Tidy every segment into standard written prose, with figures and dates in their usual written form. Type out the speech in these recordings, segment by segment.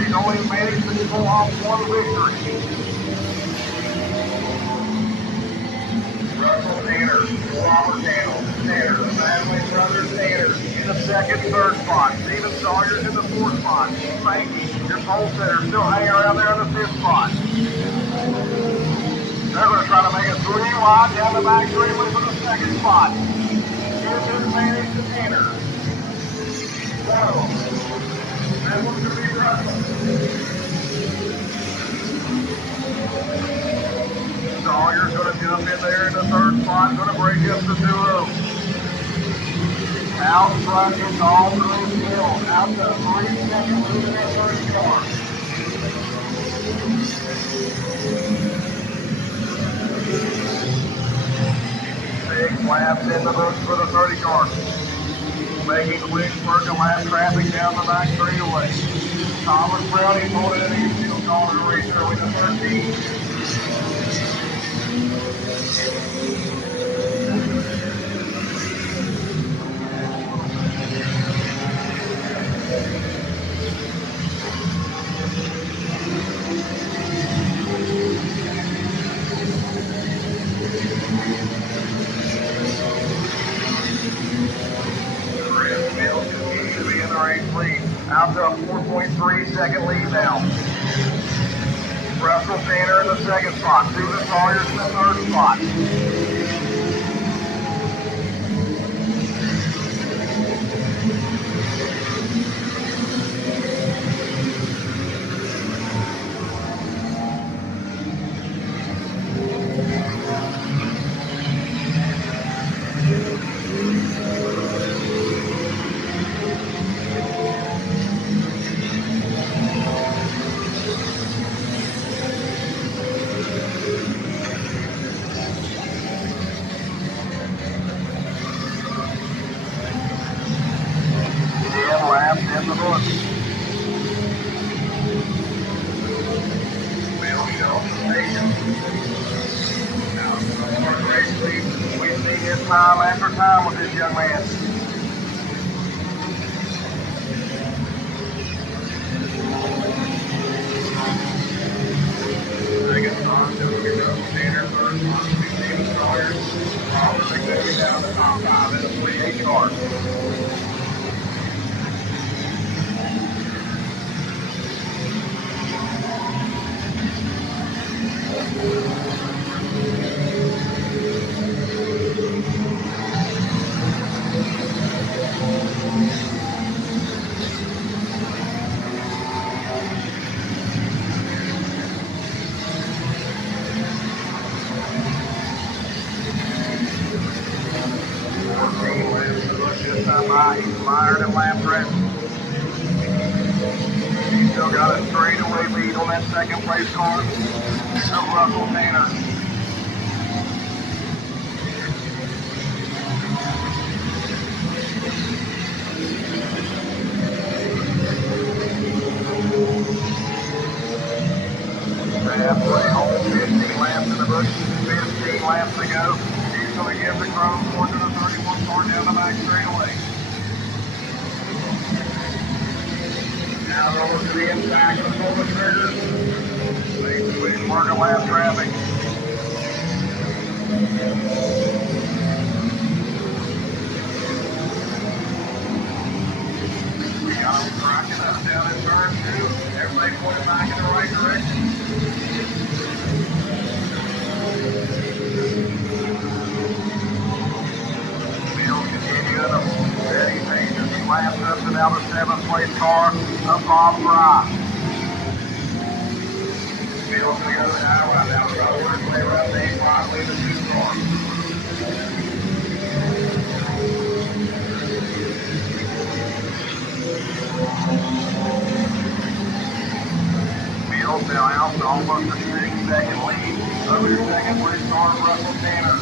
He's only managed to pull off one victory. Russell Tanner, Robert Tanner, the family brother Tanner in the second, third spot. Steven Sawyer's in the fourth spot. Spanky, your pole setter, still hanging around there in the fifth spot. They're going to try to make a 3 wide down the back straightaway for the second spot. Here's his advantage to Tanner. So, that one's going to be Russell. Sawyer's going to jump in there in the third spot, going to break up the duo. Out front, it's all Chris Hill. Out to 3 seconds, moving that first car. Big laps in the books for the 30 car. Making quick work of lap traffic down the back straightaway. Thomas Brownie pulled in the infield car to race early to 13. Out to a 4.3 second lead now. Russell Tanner in the second spot. Steven Sawyer's in the third spot. Time after time with this young man. Second spot, Russell Tanner, third spot, Steven Sawyer. Robert McMillion down the top 5 in the 48 car. He's mired in lap rest. He's still got a straightaway lead on that second place car of Russell Tanner. Halfway home, 15 laps in the bush, 15 laps to go. He's going to give the Chrome Ford to the 31 car down the back straightaway. Now over to the inside, going to pull the trigger. Lead switch, working lap traffic. We got him cracking up down in turn 2. Everybody pointing back in the right direction. We'll continue in a steady pace as he laps up to now the 7th place car of Bob Fry. Bill's going to go to the highway now. We're going to work way around the 8 spot, leave the 2 car. Bill's now out to almost a 6-second lead over your second place car, Russell Tanner.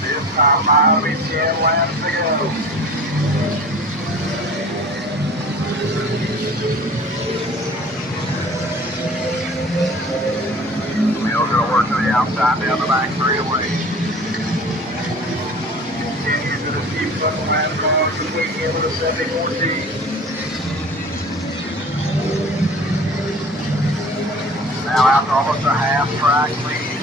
This time Miami 10 laps to go. outside down the back straightaway. Continue to the steep front last car between him and the 74T. Now out to almost a half track lead.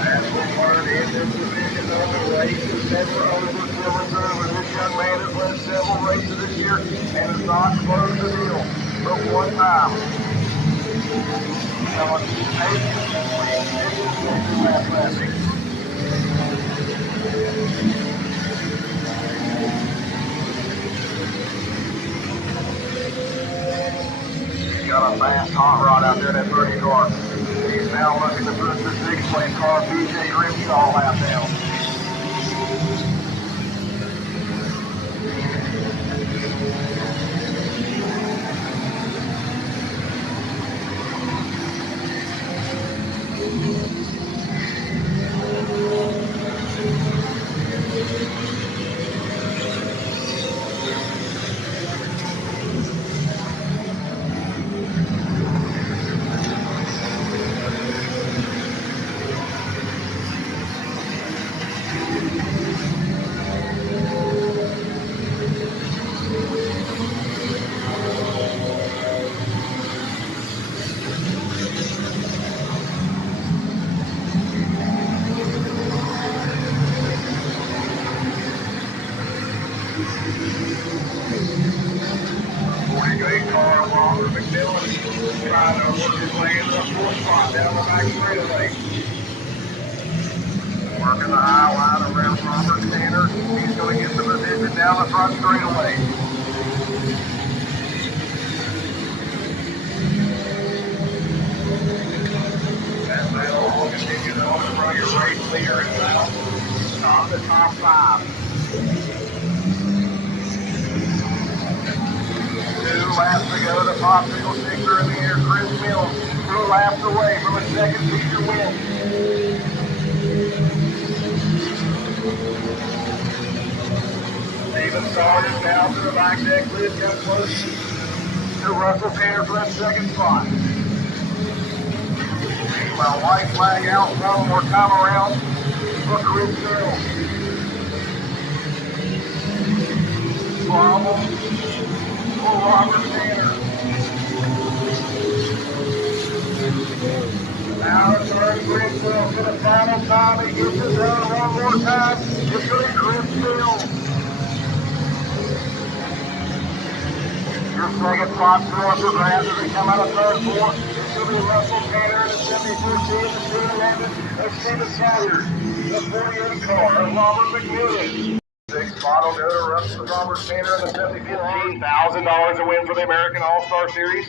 As we learned in this division of the race, is never over till it's over. This young man has led several races this year and has not closed the deal but one time. So it's He's got a fast hot rod out there in that 30 car. He's now looking to push the 6-plate car, BJ Grimstall, lap down. Trying to work his way into the 4th spot down the back straightaway. Working the high line around Robert Tanner. He's going to get the position down the front straightaway. That battle will continue to overrun your race leader and now on the top 5. 2 laps to go, the popsicle sticker in the air. Chris Mills 2 laps away from a second feature win. Steven Sargent down to the back deck, Liz got close to Russell Tanner for that second spot. Meanwhile, white flag out, one more time around for Chris Mills. Problem for Robert Tanner. Now it's Chris Mills for the final time. He gets it done one more time. It's going to be Chris Mills. Your second spot still up for grabs as we come out of third, fourth. It's going to be Russell Tanner in the 74T and the 211 of Steven Sawyer. The 48 car of Robert McMillion. 6th spot will go to Robert Tanner in the 7015. $1,000 a win for the American All-Star Series.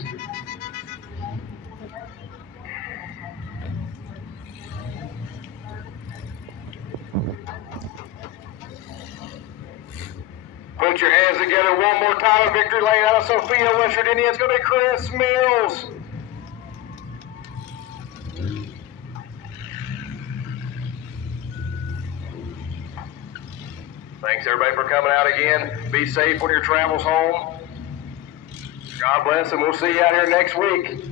Put your hands together one more time in victory lane out of Sophia, West Virginia. It's going to be Chris Mills. Thanks everybody for coming out again. Be safe on your travels home. God bless, and we'll see you out here next week.